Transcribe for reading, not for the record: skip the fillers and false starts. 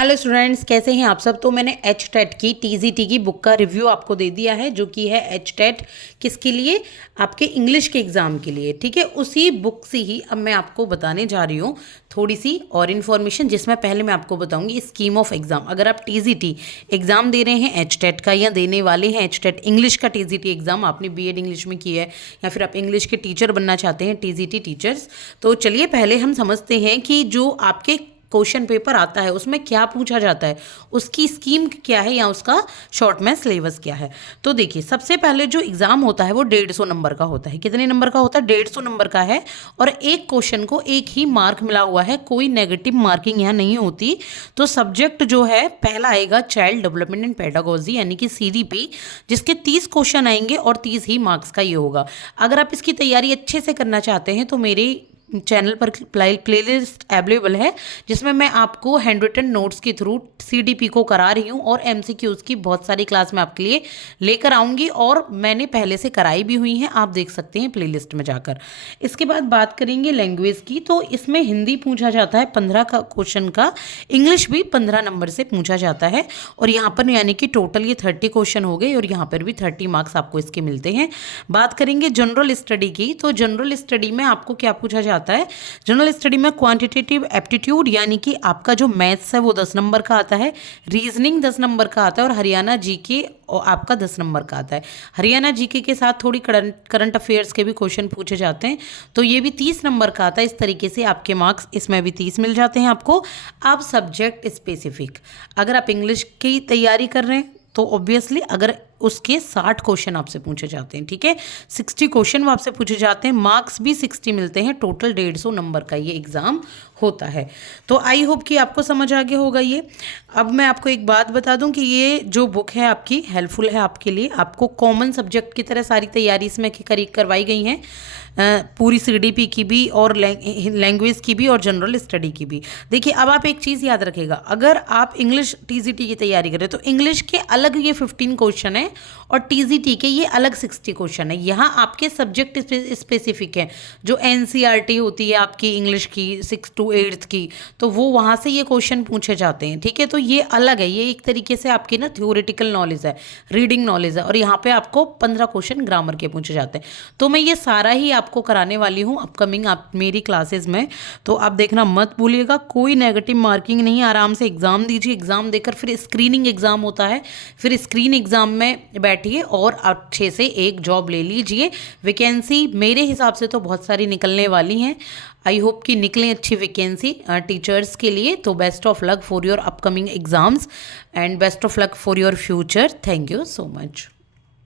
Hello students, कैसे हैं आप सब। तो मैंने एच टेट की टीजीटी की बुक का रिव्यू आपको दे दिया है, जो कि है एच टेट किसके लिए, आपके इंग्लिश के एग्ज़ाम के लिए। ठीक है, उसी बुक से ही अब मैं आपको बताने जा रही हूँ थोड़ी सी और इन्फॉर्मेशन, जिसमें पहले मैं आपको बताऊंगी स्कीम ऑफ एग्ज़ाम। अगर आप टीजीटी एग्ज़ाम दे रहे हैं एच टेट का, या देने वाले हैं एच टेट इंग्लिश का टीजीटी एग्ज़ाम, आपने बीएड इंग्लिश में किया है या फिर आप इंग्लिश के टीचर बनना चाहते हैं, टीजीटी टीचर्स, तो चलिए पहले हम समझते हैं कि जो आपके क्वेश्चन पेपर आता है उसमें क्या पूछा जाता है, उसकी स्कीम क्या है या उसका शॉर्ट में सिलेबस क्या है। तो देखिए, सबसे पहले जो एग्ज़ाम होता है वो 150 नंबर का होता है। कितने नंबर का होता है? 150 नंबर का है। और एक क्वेश्चन को एक ही मार्क मिला हुआ है, कोई नेगेटिव मार्किंग यहाँ नहीं होती। तो सब्जेक्ट जो है पहला आएगा चाइल्ड डेवलपमेंट एंड पेडागोजी, यानी कि सीडीपी, जिसके 30 क्वेश्चन आएंगे और 30 ही मार्क्स का ये होगा। अगर आप इसकी तैयारी अच्छे से करना चाहते हैं तो मेरी चैनल पर प्लेलिस्ट अवेलेबल है, जिसमें मैं आपको हैंड रिटन नोट्स के थ्रू सीडीपी को करा रही हूँ और एमसीक्यूज़ की बहुत सारी क्लास में आपके लिए लेकर आऊँगी, और मैंने पहले से कराई भी हुई हैं, आप देख सकते हैं प्लेलिस्ट में जाकर। इसके बाद बात करेंगे लैंग्वेज की। तो इसमें हिंदी पूछा जाता है 15 का क्वेश्चन का, इंग्लिश भी 15 नंबर से पूछा जाता है। और यहाँ पर यानी कि टोटल ये 30 क्वेश्चन हो गए, और यहाँ पर भी 30 मार्क्स आपको इसके मिलते हैं। बात करेंगे जनरल स्टडी की। तो जनरल स्टडी में आपको क्या पूछा जाता है? जनरल स्टडी में क्वांटिटेटिव एप्टीट्यूड, यानी कि आपका जो मैथ्स है वो 10 नंबर का आता है, रीजनिंग 10 नंबर का आता है, और हरियाणा जीके और आपका 10 नंबर का आता है। हरियाणा जीके के साथ थोड़ी करंट अफेयर्स के भी क्वेश्चन पूछे जाते हैं, तो ये भी 30 नंबर का आता है। इस तरीके से आपके मार्क्स इसमें भी 30 मिल जाते हैं आपको। अब सब्जेक्ट स्पेसिफिक, अगर आप इंग्लिश की तैयारी कर रहे हैं तो ऑब्वियसली अगर उसके 60 क्वेश्चन आपसे पूछे जाते हैं, ठीक है, 60 क्वेश्चन वो आपसे पूछे जाते हैं, मार्क्स भी 60 मिलते हैं। टोटल 150 नंबर का ये एग्ज़ाम होता है। तो आई होप कि आपको समझ आ गया होगा ये। अब मैं आपको एक बात बता दूं कि ये जो बुक है आपकी हेल्पफुल है आपके लिए। आपको कॉमन सब्जेक्ट की तरह सारी तैयारी इसमें करवाई गई हैं, पूरी सीडीपी की भी और लैंग्वेज की भी और जनरल स्टडी की भी। देखिए, अब आप एक चीज़ याद रखिएगा, अगर आप इंग्लिश टीजीटी की तैयारी करें तो इंग्लिश के अलग ये 15 क्वेश्चन है और टीजीटी के ये अलग 60 क्वेश्चन है। यहाँ आपके सब्जेक्ट स्पेसिफिक है, जो एनसीईआरटी होती है आपकी इंग्लिश की 6 to 8 की, तो वो वहाँ से ये क्वेश्चन पूछे जाते हैं। ठीक है, तो ये अलग है, ये एक तरीके से आपकी ना थ्योरेटिकल नॉलेज है, रीडिंग नॉलेज है, और यहाँ पे आपको 15 क्वेश्चन ग्रामर के पूछे जाते हैं। तो मैं ये सारा ही आपको कराने वाली हूँ अपकमिंग आप मेरी क्लासेस में, तो आप देखना मत भूलिएगा। कोई नेगेटिव मार्किंग नहीं, आराम से एग्ज़ाम दीजिए। एग्ज़ाम देकर फिर स्क्रीनिंग एग्ज़ाम होता है, फिर स्क्रीन एग्ज़ाम में बैठिए और अच्छे से एक जॉब ले लीजिए। वैकेंसी मेरे हिसाब से तो बहुत सारी निकलने वाली हैं। आई होप कि निकलें अच्छी वैकेंसी टीचर्स के लिए। तो best of luck for your upcoming exams and best of luck for your future. Thank you so much.